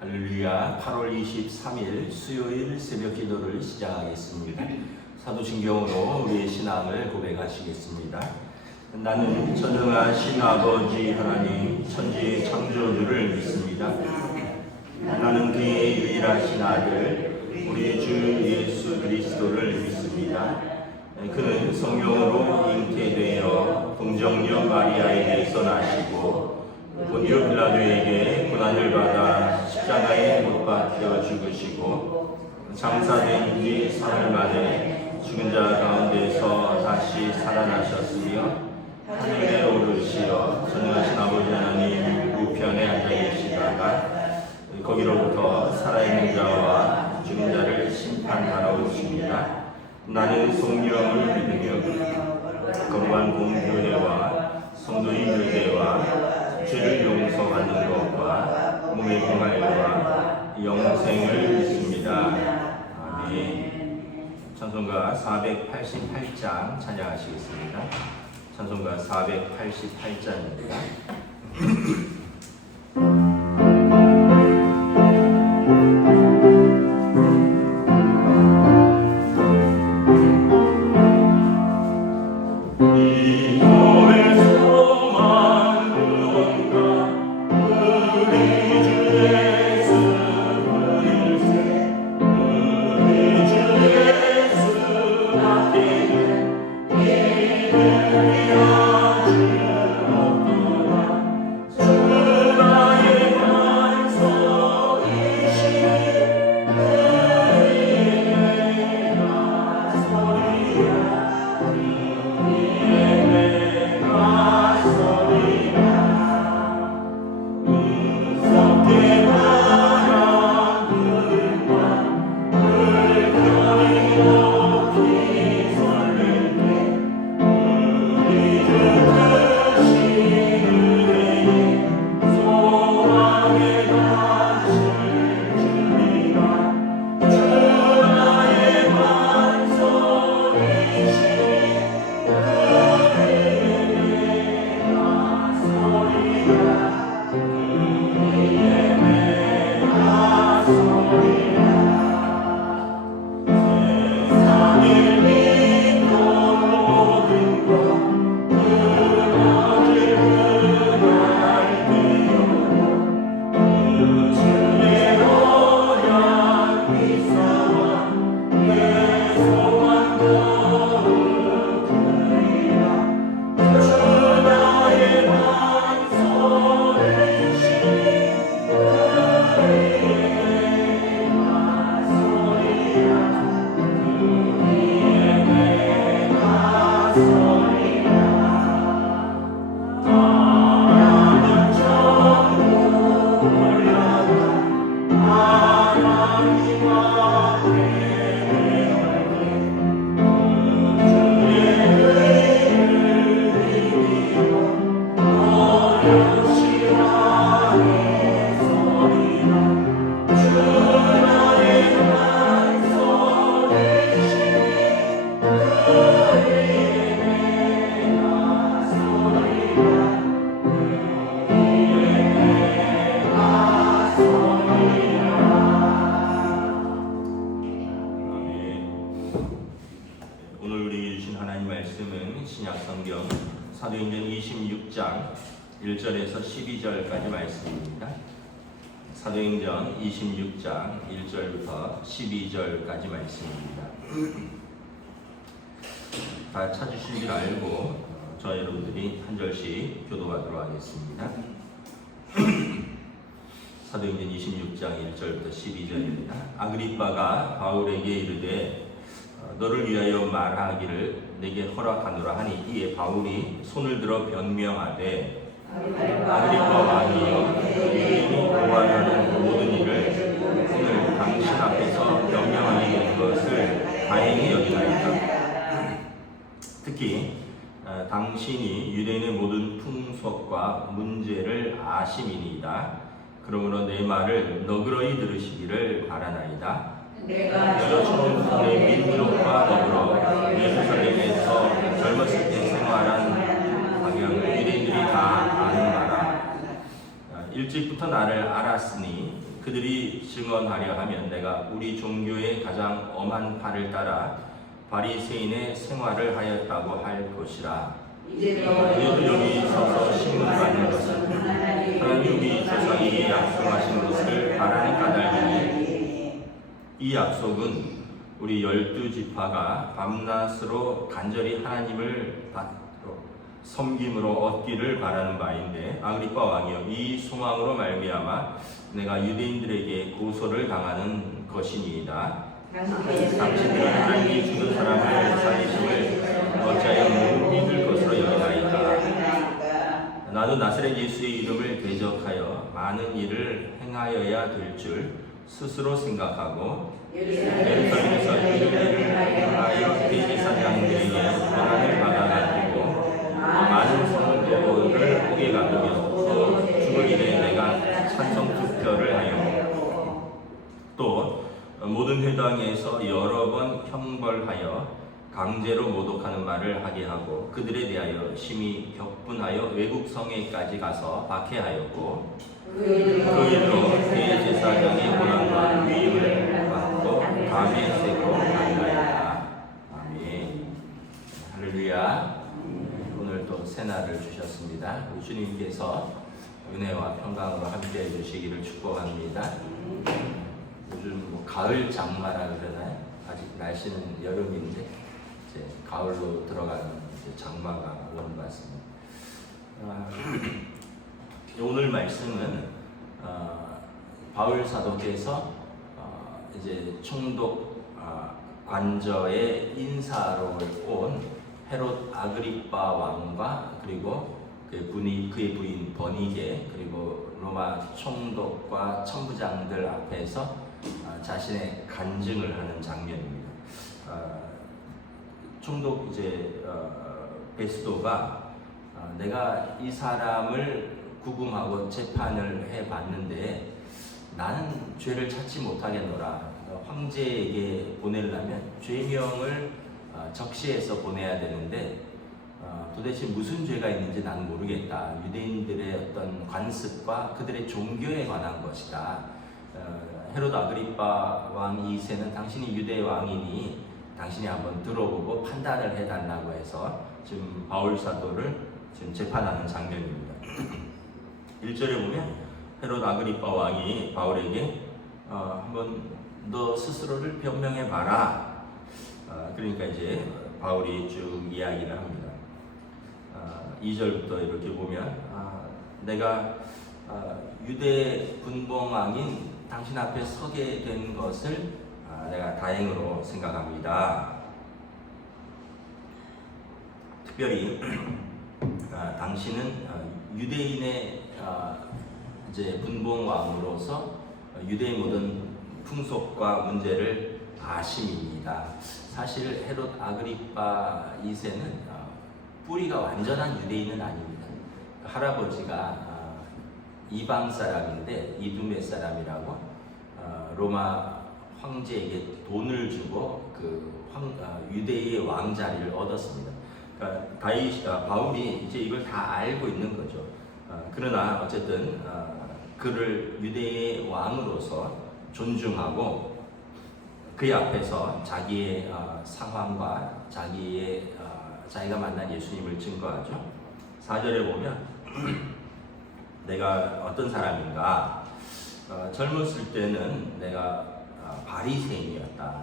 할렐루야. 8월 23일 수요일 새벽 기도를 시작하겠습니다. 사도신경으로 우리의 신앙을 고백하시겠습니다. 나는 전능하신 아버지 하나님 천지의 창조주를 믿습니다. 나는 그의 유일하신 아들 우리 주 예수 그리스도를 믿습니다. 그는 성령으로 잉태되어 동정녀 마리아에게서 나시고 본디오 빌라도에게 고난을 받아 십자가에 못 박혀 죽으시고 장사된 뒤 3일 만에 죽은 자 가운데서 다시 살아나셨으며 하늘에 오르시어 전능하신 아버지 하나님 우편에 앉아 계시다가 거기로부터 살아있는 자와 죽은 자를 심판하러 오십니다. 나는 성령을 믿으며 거룩한 공교회와 성도의 교제와 죄를 용서하는 것과 몸의 평안과 영생을 믿습니다. 아멘. 찬송가 488장 찬양하시겠습니다. 찬송가 488장입니다. 사도행전 26장 1절에서 12절까지 말씀입니다. 사도행전 26장 1절부터 12절까지 말씀입니다. 다 찾으신 줄 알고 저 여러분들이 한 절씩 교도하도록 하겠습니다. 사도행전 26장 1절부터 12절입니다. 아그리빠가 바울에게 이르되 너를 위하여 말하기를 내게 허락하노라 하니 이에 바울이 손을 들어 변명하되 아그리빠 왕이여 유대인이 보아하는 모든 일을 오늘 당신 앞에서 명령하게 된 것을 다행히 여기나이다. 특히 당신이 유대인의 모든 풍속과 문제를 아심이니이다. 그러므로 내 말을 너그러이 들으시기를 바라나이다. 내가 내 민족과 더불어 예루살렘에서 젊었을 때 생활한 방향을 유대인들이 다 아는 바라. 일찍부터 나를 알았으니 그들이 증언하려 하면 내가 우리 종교의 가장 엄한 팔을 따라 바리새인의 생활을 하였다고 할 것이라. 이제도 여기 서서 신문받는 것은 하나님 우리 조상에게 약속하신 것을 바라는 까닭이니, 이 약속은 우리 12지파가 밤낮으로 간절히 하나님을 섬김으로 얻기를 바라는 바인데, 아그리빠 왕이여, 이 소망으로 말미암아 내가 유대인들에게 고소를 당하는 것이니이다. 당신들은 하나님이 죽은 사람을 살리심을 어찌하여 못 믿을 것으로 여기나이까. 나도 나사렛 예수의 이름을 대적하여 많은 일을 행하여야 될 줄 스스로 생각하고 예루살렘에서 이런 일을 행하여 대제사장들에게 권한을 받아가지고 많은 성도를 옥에 가두며 또 죽을 일에 내가 찬성 투표를 하여 또 모든 회당에서 여러 번 형벌하여 강제로 모독하는 말을 하게 하고 그들에 대하여 심히 격분하여 외국 성에까지 가서 박해하였고 그 일로 대제사장의 고난과 위임을 받고 감에 세고 간다이다. 아멘. 할렐루야. 오늘 또 새날을 주셨습니다. 우리 주님께서 은혜와 평강으로 함께 해주시기를 축복합니다. 요즘 뭐 가을 장마라 그러나요? 아직 날씨는 여름인데 이제 가을로 들어가는 이제 장마가 오는 것 같습니다. 오늘 말씀은 바울 사도께서 이제 총독 관저의 인사로 온 헤롯 아그리빠 왕과 그리고 그의 부인 버니게 그리고 로마 총독과 천부장들 앞에서 자신의 간증을 하는 장면입니다. 총독 이제 베스도가 내가 이 사람을 구금하고 재판을 해봤는데 나는 죄를 찾지 못하겠노라. 황제에게 보내려면 죄명을 적시해서 보내야 되는데 도대체 무슨 죄가 있는지 나는 모르겠다. 유대인들의 어떤 관습과 그들의 종교에 관한 것이다. 헤롯 아그리빠 왕 2세는 당신이 유대 왕이니 당신이 한번 들어보고 판단을 해달라고 해서 지금 바울 사도를 지금 재판하는 장면입니다. 1절에 보면 헤롯 아그리빠 왕이 바울에게 한번 너 스스로를 변명해 봐라. 그러니까 이제 바울이 쭉 이야기를 합니다. 2절부터 이렇게 보면 내가 유대 분봉왕인 당신 앞에 서게 된 것을 내가 다행으로 생각합니다. 특별히 당신은 유대인의 이제 분봉왕으로서 유대의 모든 풍속과 문제를 아심입니다. 사실 헤롯 아그리빠 2세는 뿌리가 완전한 유대인은 아닙니다. 할아버지가 이방 사람인데 이두메 사람이라고 로마 황제에게 돈을 주고 유대의 왕자리를 얻었습니다. 그러니까 바울이 이제 이걸 다 알고 있는 거죠. 그러나 어쨌든 그를 유대의 왕으로서 존중하고 그의 앞에서 자기의 상황과 자기가 만난 예수님을 증거하죠. 4절에 보면 내가 어떤 사람인가? 젊었을 때는 내가 바리새인이었다.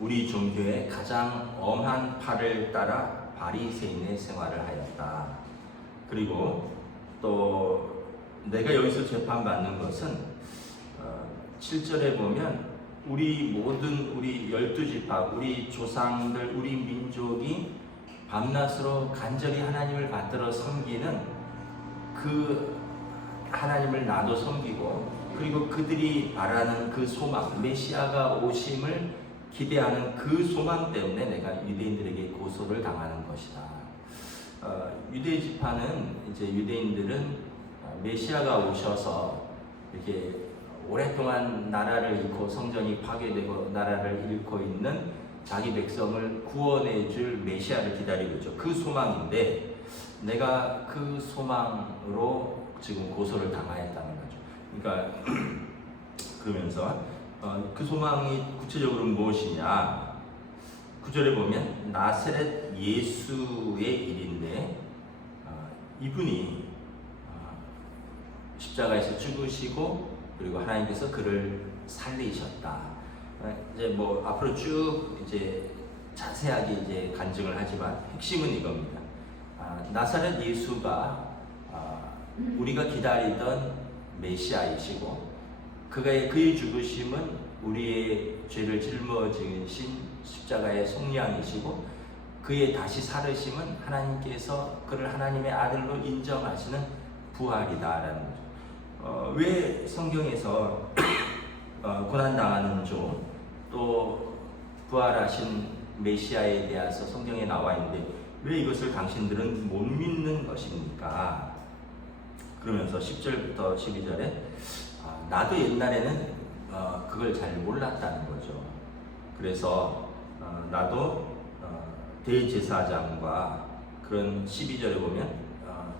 우리 종교의 가장 엄한 팔을 따라 바리새인의 생활을 하였다. 그리고 또 내가 여기서 재판받는 것은 7절에 보면 우리 12지파, 우리 조상들, 우리 민족이 밤낮으로 간절히 하나님을 받들어 섬기는 그 하나님을 나도 섬기고 그리고 그들이 바라는 그 소망, 메시아가 오심을 기대하는 그 소망 때문에 내가 유대인들에게 고소를 당하는 것이다. 유대 지파는 이제 유대인들은 메시아가 오셔서 이렇게 오랫동안 나라를 잃고 성전이 파괴되고 나라를 잃고 있는 자기 백성을 구원해줄 메시아를 기다리고 있죠. 그 소망인데 내가 그 소망으로 지금 고소를 당하였다는 거죠. 그러니까 그러면서 그 소망이 구체적으로 무엇이냐? 9절에 보면 나사렛 예수의 일인데 이분이 십자가에서 죽으시고 그리고 하나님께서 그를 살리셨다. 이제 뭐 앞으로 쭉 이제 자세하게 이제 간증을 하지만 핵심은 이겁니다. 나사렛 예수가 우리가 기다리던 메시아이시고 그의 죽으심은 우리의 죄를 짊어지신 십자가의 속량이시고 그의 다시 살으심은 하나님께서 그를 하나님의 아들로 인정하시는 부활이다라는 거죠. 왜 성경에서 고난당하는 종 또 부활하신 메시아에 대해서 성경에 나와 있는데 왜 이것을 당신들은 못 믿는 것입니까? 그러면서 10절부터 12절에 나도 옛날에는 그걸 잘 몰랐다는 거죠. 그래서 나도 대제사장과 그런 12절에 보면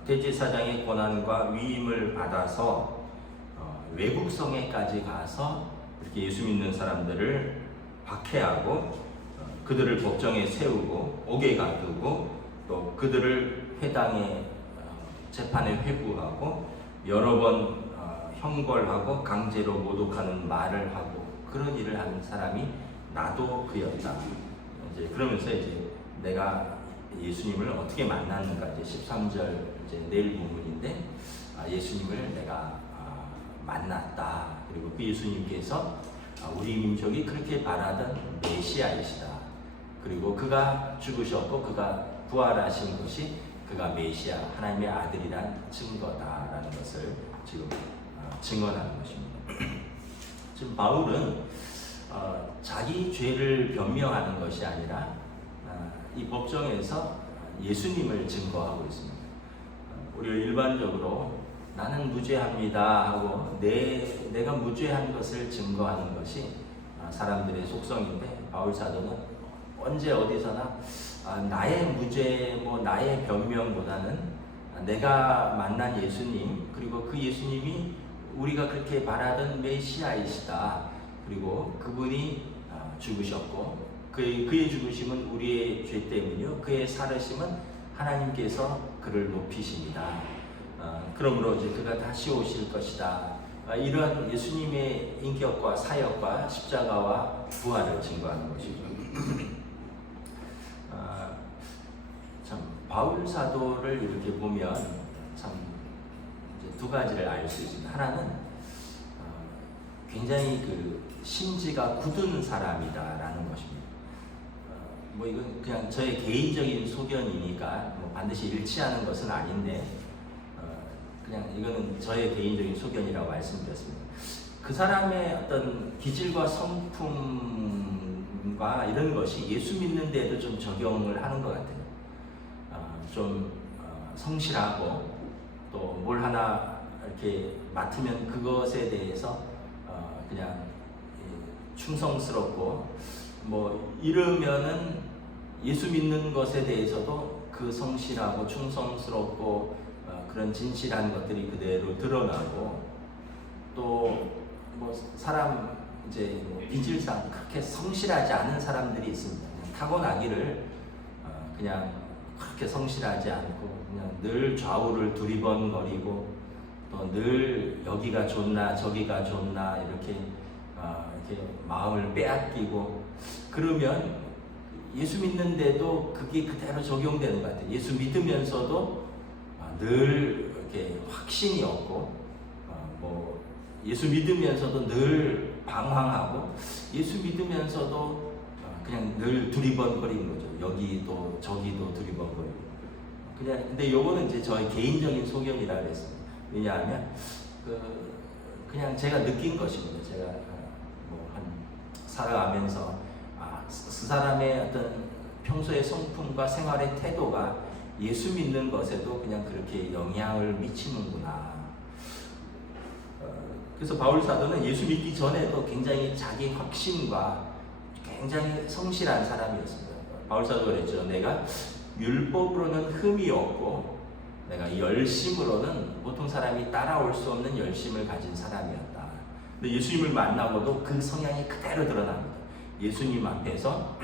대제사장의 권한과 위임을 받아서 외국 성에까지 가서 이렇게 예수 믿는 사람들을 박해하고 그들을 법정에 세우고 옥에 가두고 또 그들을 회당에 재판에 회부하고 여러 번 형벌하고 강제로 모독하는 말을 하고 그런 일을 하는 사람이 나도 그였다. 이제 그러면서 이제 내가 예수님을 어떻게 만났는가 이제 13절 이제 내일 본문인데 예수님을 내가 만났다. 그리고 그 예수님께서 우리 민족이 그렇게 바라던 메시아이시다. 그리고 그가 죽으셨고 그가 부활하신 것이 그가 메시아 하나님의 아들이란 증거다라는 것을 지금 증언하는 것입니다. 지금 바울은 자기 죄를 변명하는 것이 아니라 이 법정에서 예수님을 증거하고 있습니다. 우리가 일반적으로 나는 무죄합니다 하고 내가 무죄한 것을 증거하는 것이 사람들의 속성인데 바울 사도는 언제 어디서나 나의 무죄 나의 변명보다는 내가 만난 예수님 그리고 그 예수님이 우리가 그렇게 바라던 메시아이시다. 그리고 그분이 죽으셨고 그의 죽으심은 우리의 죄 때문이요 그의 살으심은 하나님께서 그를 높이십니다. 그러므로 이제 그가 다시 오실 것이다. 이러한 예수님의 인격과 사역과 십자가와 부활을 증거하는 것이죠. 참 바울 사도를 이렇게 보면 참 이제 두 가지를 알 수 있습니다. 하나는 굉장히 그 심지가 굳은 사람이다라는 것입니다. 뭐 이건 그냥 저의 개인적인 소견이니까 뭐 반드시 일치하는 것은 아닌데 그냥 이거는 저의 개인적인 소견이라고 말씀드렸습니다. 그 사람의 어떤 기질과 성품과 이런 것이 예수 믿는 데도 좀 적용을 하는 것 같아요. 좀 성실하고 또 뭘 하나 이렇게 맡으면 그것에 대해서 그냥 충성스럽고 뭐 이러면은 예수 믿는 것에 대해서도 그 성실하고 충성스럽고 그런 진실한 것들이 그대로 드러나고 또 뭐 사람 이제 뭐 비질상 그렇게 성실하지 않은 사람들이 있습니다. 타고나기를 그냥 그렇게 성실하지 않고 그냥 늘 좌우를 두리번거리고 또 늘 여기가 좋나 저기가 좋나 이렇게 마음을 빼앗기고 그러면 예수 믿는데도 그게 그대로 적용되는 것 같아요. 예수 믿으면서도 늘 이렇게 확신이 없고 뭐 예수 믿으면서도 늘 방황하고 예수 믿으면서도 그냥 늘 두리번거리는 거죠. 여기도 저기도 두리번거리고 그냥 근데 요거는 이제 저의 개인적인 소견이라 그랬습니다. 왜냐하면 그냥 제가 느낀 것입니다. 제가 뭐 한 살아가면서 그 사람의 어떤 평소의 성품과 생활의 태도가 예수 믿는 것에도 그냥 그렇게 영향을 미치는구나. 그래서 바울 사도는 예수 믿기 전에도 굉장히 자기 확신과 굉장히 성실한 사람이었습니다. 바울 사도가 그랬죠. 내가 율법으로는 흠이 없고 내가 열심으로는 보통 사람이 따라올 수 없는 열심을 가진 사람이었다. 근데 예수님을 만나고도 그 성향이 그대로 드러납니다. 예수님 앞에서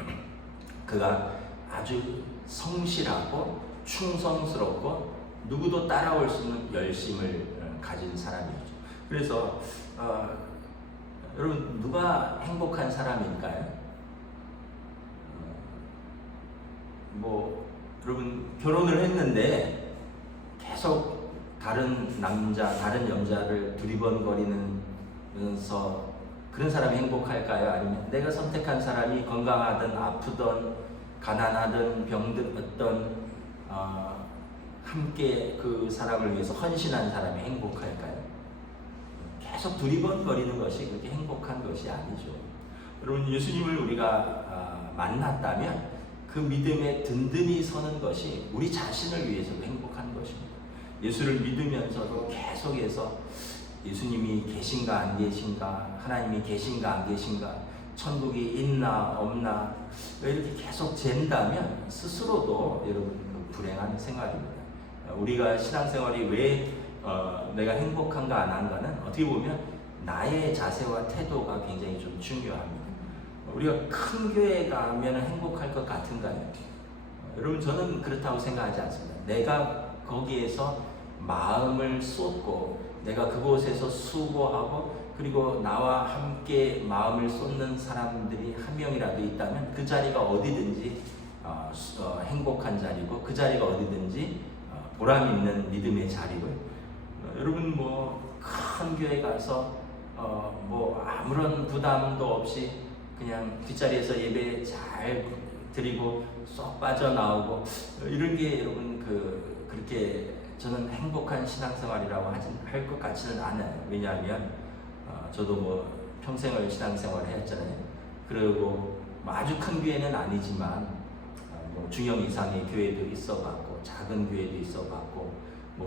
그가 아주 성실하고 충성스럽고 누구도 따라올 수 있는 열심을 가진 사람이었죠. 그래서 여러분, 누가 행복한 사람일까요? 여러분 결혼을 했는데 계속 다른 남자, 다른 여자를 두리번거리면서 그런 사람이 행복할까요? 아니면 내가 선택한 사람이 건강하든 아프든 가난하든 병들었던 함께 그 사람을 위해서 헌신한 사람이 행복할까요? 계속 두리번거리는 것이 그렇게 행복한 것이 아니죠. 여러분, 예수님을 우리가 만났다면 그 믿음에 든든히 서는 것이 우리 자신을 위해서도 행복한 것입니다. 예수를 믿으면서도 계속해서 예수님이 계신가 안 계신가, 하나님이 계신가 안 계신가, 천국이 있나 없나 이렇게 계속 잰다면 스스로도 여러분 불행한 생활입니다. 우리가 신앙생활이 왜 내가 행복한가 안 한가는 어떻게 보면 나의 자세와 태도가 굉장히 좀 중요합니다. 우리가 큰 교회 가면 행복할 것 같은가요? 여러분, 저는 그렇다고 생각하지 않습니다. 내가 거기에서 마음을 쏟고 내가 그곳에서 수고하고 그리고 나와 함께 마음을 쏟는 사람들이 한 명이라도 있다면 그 자리가 어디든지 행복한 자리고 그 자리가 어디든지 보람 있는 믿음의 자리고, 여러분 큰 교회 가서 아무런 부담도 없이 그냥 뒷자리에서 예배 잘 드리고 쏙 빠져나오고 이런 게 여러분 그렇게 저는 행복한 신앙생활이라고 할 것 같지는 않아요. 왜냐하면 저도 평생을 신앙생활을 했잖아요. 그리고 아주 큰 교회는 아니지만 중형 이상의 교회도 있어봤고 작은 교회도 있어봤고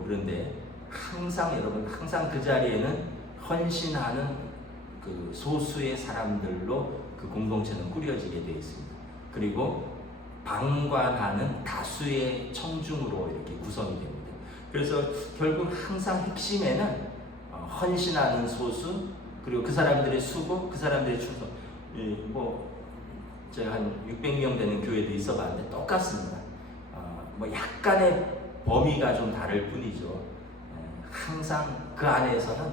그런데 여러분 항상 그 자리에는 헌신하는 그 소수의 사람들로 그 공동체는 꾸려지게 되어 있습니다. 그리고 방관하는 다수의 청중으로 이렇게 구성이 됩니다. 그래서 결국 항상 핵심에는 헌신하는 소수, 그리고 그 사람들의 수고, 그 사람들의 충성. 제가 한 600명 되는 교회도 있어봤는데 똑같습니다. 약간의 범위가 좀 다를 뿐이죠. 항상 그 안에서는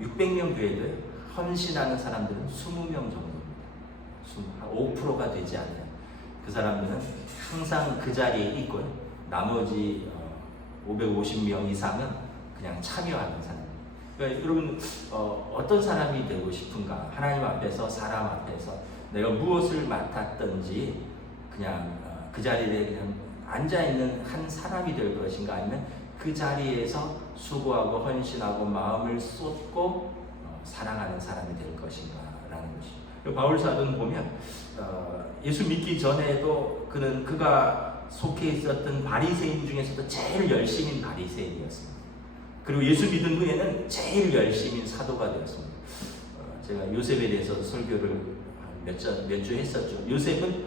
600명 교회도요, 헌신하는 사람들은 20명 정도입니다. 한 5%가 되지 않아요. 그 사람들은 항상 그 자리에 있고요. 나머지 550명 이상은 그냥 참여하는 사람. 그러니까 여러분, 어떤 사람이 되고 싶은가? 하나님 앞에서, 사람 앞에서 내가 무엇을 맡았든지 그냥 그 자리에 그냥 앉아있는 한 사람이 될 것인가? 아니면 그 자리에서 수고하고 헌신하고 마음을 쏟고 사랑하는 사람이 될 것인가? 라는 것이죠. 바울 사도는 보면 예수 믿기 전에도 그가 속해 있었던 바리새인 중에서도 제일 열심인 바리새인이었습니다. 그리고 예수 믿은 후에는 제일 열심인 사도가 되었습니다. 제가 요셉에 대해서 설교를 몇 주 했었죠. 요셉은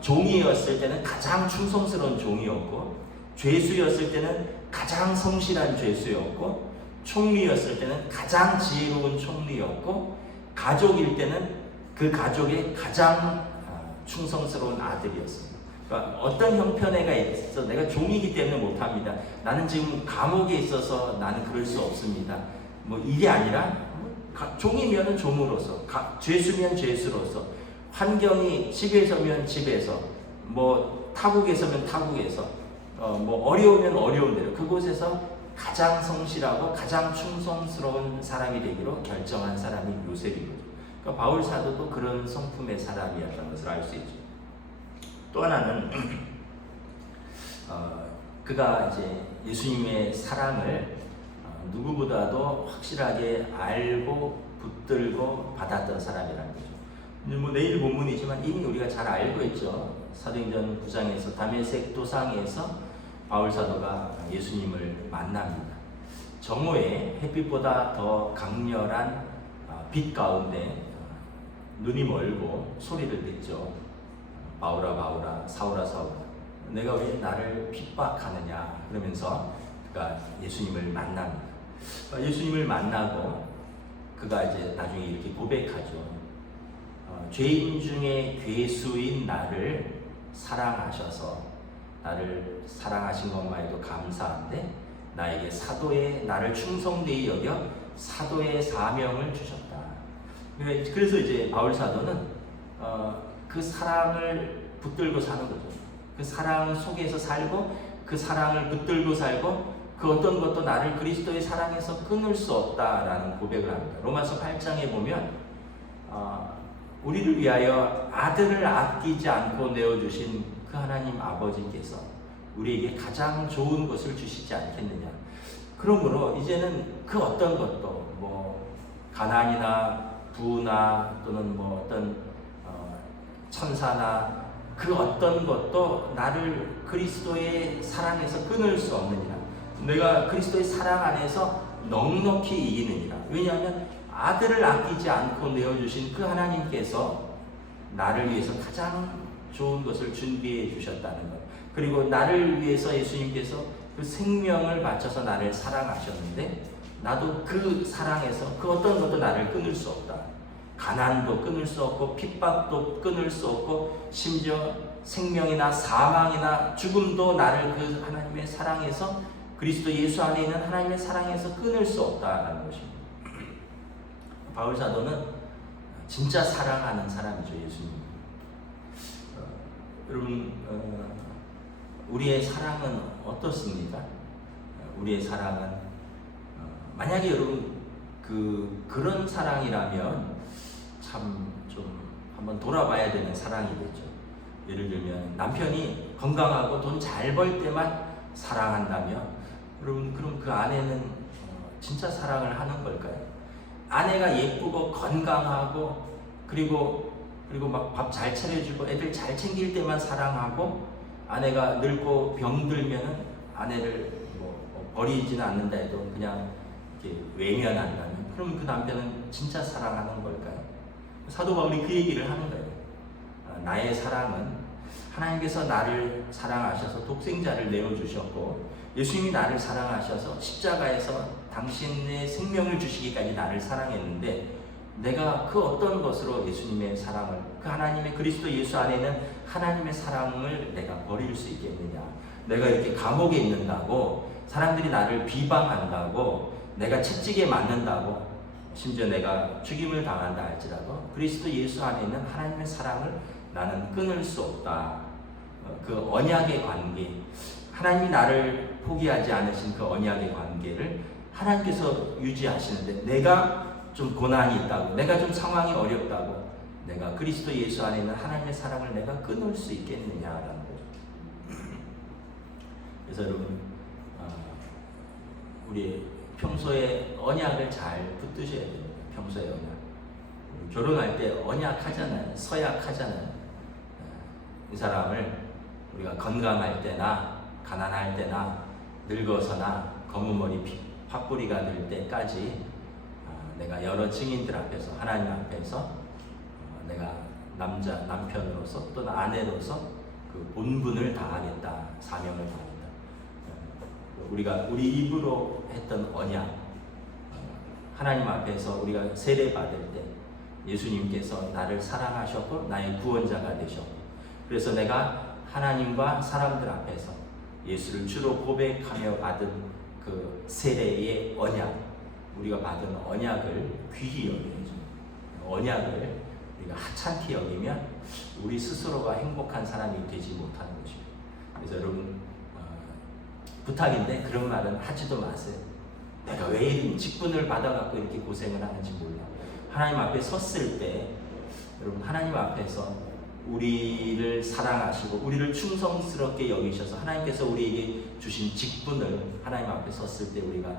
종이었을 때는 가장 충성스러운 종이었고, 죄수였을 때는 가장 성실한 죄수였고, 총리였을 때는 가장 지혜로운 총리였고, 가족일 때는 그 가족의 가장 충성스러운 아들이었습니다. 그러니까 어떤 형편에가 있어 내가 종이기 때문에 못합니다. 나는 지금 감옥에 있어서 나는 그럴 수 없습니다. 이게 아니라 종이면은 종으로서, 죄수면 죄수로서, 환경이 집에서면 집에서, 타국에서면 타국에서, 어려우면 어려운 대로 그곳에서 가장 성실하고 가장 충성스러운 사람이 되기로 결정한 사람이 요셉이거든요. 그러니까 바울 사도도 그런 성품의 사람이었다는 것을 알 수 있죠. 또 하나는 그가 이제 예수님의 사랑을 누구보다도 확실하게 알고 붙들고 받았던 사람이라는 거죠. 내일 본문이지만 이미 우리가 잘 알고 있죠. 사도행전 9장에서 다메섹 도상에서 바울 사도가 예수님을 만납니다. 정오에 햇빛보다 더 강렬한 빛 가운데 눈이 멀고 소리를 듣죠. 바울아 바울아, 사울아 사울아, 내가 왜 나를 핍박하느냐 그러면서 그가 예수님을 만납니다. 예수님을 만나고 그가 이제 나중에 이렇게 고백하죠. 죄인 중에 괴수인 나를 사랑하셔서 나를 사랑하신 것만 해도 감사한데 나에게 사도의 나를 충성되이 여겨 사도의 사명을 주셨다. 그래서 이제 바울 사도는 그 사랑을 붙들고 사는 거죠. 그 사랑 속에서 살고 그 사랑을 붙들고 살고 그 어떤 것도 나를 그리스도의 사랑에서 끊을 수 없다라는 고백을 합니다. 로마서 8장에 보면 우리를 위하여 아들을 아끼지 않고 내어주신 그 하나님 아버지께서 우리에게 가장 좋은 것을 주시지 않겠느냐. 그러므로 이제는 그 어떤 것도 뭐 가난이나 부나 또는 뭐 어떤 천사나 그 어떤 것도 나를 그리스도의 사랑에서 끊을 수 없느니라. 내가 그리스도의 사랑 안에서 넉넉히 이기느니라. 왜냐하면 아들을 아끼지 않고 내어주신 그 하나님께서 나를 위해서 가장 좋은 것을 준비해 주셨다는 것. 그리고 나를 위해서 예수님께서 그 생명을 바쳐서 나를 사랑하셨는데 나도 그 사랑에서 그 어떤 것도 나를 끊을 수 없다. 가난도 끊을 수 없고 핍박도 끊을 수 없고 심지어 생명이나 사망이나 죽음도 나를 그 하나님의 사랑에서 그리스도 예수 안에 있는 하나님의 사랑에서 끊을 수 없다라는 것입니다. 바울 사도는 진짜 사랑하는 사람이죠. 예수님. 여러분 우리의 사랑은 어떻습니까? 우리의 사랑은 만약에 여러분 그런 사랑이라면 참 좀 한번 돌아봐야 되는 사랑이겠죠. 예를 들면 남편이 건강하고 돈 잘 벌 때만 사랑한다면 여러분 그럼 그 아내는 진짜 사랑을 하는 걸까요? 아내가 예쁘고 건강하고 그리고 막 밥 잘 차려주고 애들 잘 챙길 때만 사랑하고 아내가 늙고 병들면은 아내를 뭐 버리지는 않는다 해도 그냥 이렇게 외면한다면 그럼 그 남편은 진짜 사랑하는 걸까요? 사도 바울이 그 얘기를 하는 거예요. 나의 사랑은 하나님께서 나를 사랑하셔서 독생자를 내어주셨고 예수님이 나를 사랑하셔서 십자가에서 당신의 생명을 주시기까지 나를 사랑했는데 내가 그 어떤 것으로 예수님의 사랑을 그 하나님의 그리스도 예수 안에 있는 하나님의 사랑을 내가 버릴 수 있겠느냐. 내가 이렇게 감옥에 있는다고 사람들이 나를 비방한다고 내가 채찍에 맞는다고 심지어 내가 죽임을 당한다 할지라도 그리스도 예수 안에 있는 하나님의 사랑을 나는 끊을 수 없다. 그 언약의 관계 하나님이 나를 포기하지 않으신 그 언약의 관계를 하나님께서 유지하시는데 내가 좀 고난이 있다고 내가 좀 상황이 어렵다고 내가 그리스도 예수 안에 있는 하나님의 사랑을 내가 끊을 수 있겠느냐라는 거죠. 그래서 여러분 우리 평소에 언약을 잘 붙드셔야 됩니다. 평소에 언약. 결혼할 때 언약하잖아요. 서약하잖아요. 이 사람을 우리가 건강할 때나 가난할 때나 늙어서나 검은 머리 팥뿌리가 될 때까지 내가 여러 증인들 앞에서 하나님 앞에서 내가 남편으로서 또는 아내로서 그 본분을 다하겠다. 사명을 다하겠다. 우리 입으로 했던 언약 하나님 앞에서 우리가 세례 받을 때 예수님께서 나를 사랑하셨고 나의 구원자가 되셨고 그래서 내가 하나님과 사람들 앞에서 예수를 주로 고백하며 받은 그 세례의 언약 우리가 받은 언약을 귀히 여겨야죠. 언약을 우리가 하찮게 여기면 우리 스스로가 행복한 사람이 되지 못하는 것입니다. 그래서 여러분 부탁인데 그런 말은 하지도 마세요. 내가 왜 이런 직분을 받아갖고 이렇게 고생을 하는지 몰라. 하나님 앞에 섰을 때 여러분 하나님 앞에서 우리를 사랑하시고 우리를 충성스럽게 여기셔서 하나님께서 우리에게 주신 직분을 하나님 앞에 섰을 때 우리가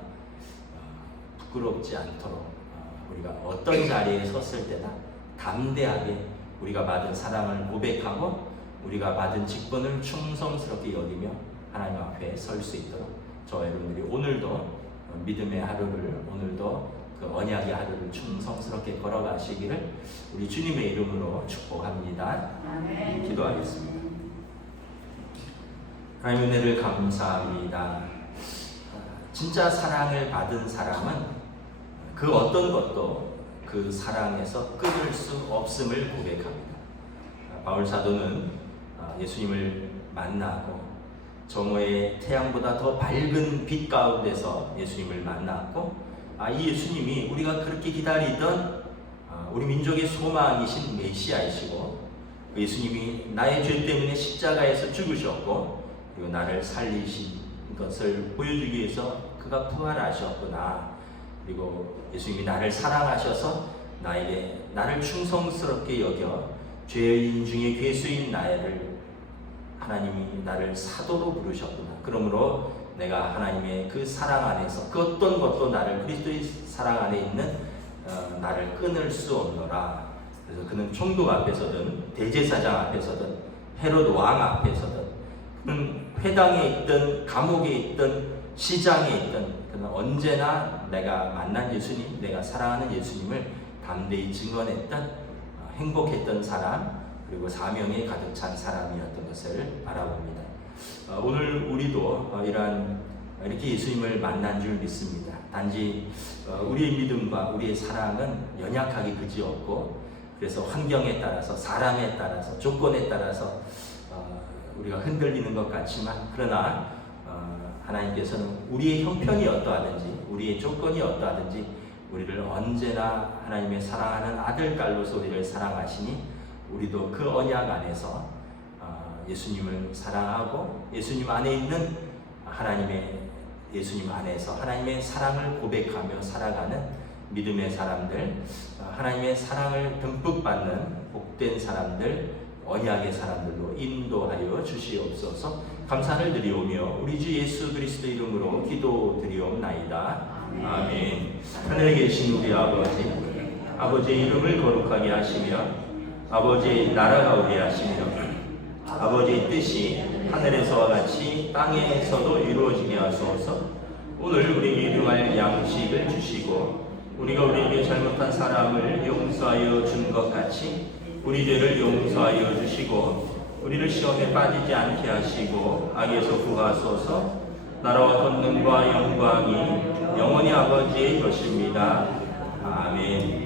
부끄럽지 않도록 우리가 어떤 자리에 섰을 때나 담대하게 우리가 받은 사랑을 고백하고 우리가 받은 직분을 충성스럽게 여기며 하나님 앞에 설 수 있도록 저와 여러분들이 오늘도 믿음의 하루를 오늘도 그 언약의 하루를 충성스럽게 걸어가시기를 우리 주님의 이름으로 축복합니다. 아멘. 기도하겠습니다. 하나님 은혜를 감사합니다. 진짜 사랑을 받은 사람은 그 어떤 것도 그 사랑에서 끊을 수 없음을 고백합니다. 바울 사도는 예수님을 만나고 정오의 태양보다 더 밝은 빛 가운데서 예수님을 만났고, 이 예수님이 우리가 그렇게 기다리던 우리 민족의 소망이신 메시아이시고, 그 예수님이 나의 죄 때문에 십자가에서 죽으셨고 그리고 나를 살리신 것을 보여주기 위해서 그가 부활하셨구나. 그리고 예수님이 나를 사랑하셔서 나를 충성스럽게 여겨 죄인 중에 괴수인 나를 하나님이 나를 사도로 부르셨구나. 그러므로 내가 하나님의 그 사랑 안에서 그 어떤 것도 나를 그리스도의 사랑 안에 있는 나를 끊을 수 없노라. 그래서 그는 총독 앞에서든 대제사장 앞에서든 헤롯 왕 앞에서든 그는 회당에 있든 감옥에 있든 시장에 있든 그는 언제나 내가 만난 예수님, 내가 사랑하는 예수님을 담대히 증언했던 행복했던 사람, 그리고 사명에 가득 찬 사람이었던 것을 바라봅니다. 오늘 우리도 이렇게 예수님을 만난 줄 믿습니다. 단지 우리의 믿음과 우리의 사랑은 연약하기 그지없고, 그래서 환경에 따라서, 사람에 따라서, 조건에 따라서 우리가 흔들리는 것 같지만, 그러나 하나님께서는 우리의 형편이 어떠하든지 우리의 조건이 어떠하든지 우리를 언제나 하나님의 사랑하는 아들딸로서 우리를 사랑하시니, 우리도 그 언약 안에서 예수님을 사랑하고 예수님 안에 있는 예수님 안에서 하나님의 사랑을 고백하며 살아가는 믿음의 사람들, 하나님의 사랑을 듬뿍 받는 복된 사람들, 언약의 사람들로 인도하여 주시옵소서. 감사를 드리오며 우리 주 예수 그리스도 이름으로 기도드리옵나이다. 아멘. 하늘에 계신 우리 아버지의 이름을 거룩하게 하시며 아버지의 나라가 오게 하시며 아버지의 뜻이 하늘에서와 같이 땅에서도 이루어지게 하소서. 오늘 우리에게 일용할 양식을 주시고 우리가 우리에게 잘못한 사람을 용서하여 준 것 같이 우리 죄를 용서하여 주시고 우리를 시험에 빠지지 않게 하시고 악에서 구하소서. 나라와 권능과 영광이 영원히 아버지의 것입니다. 아멘.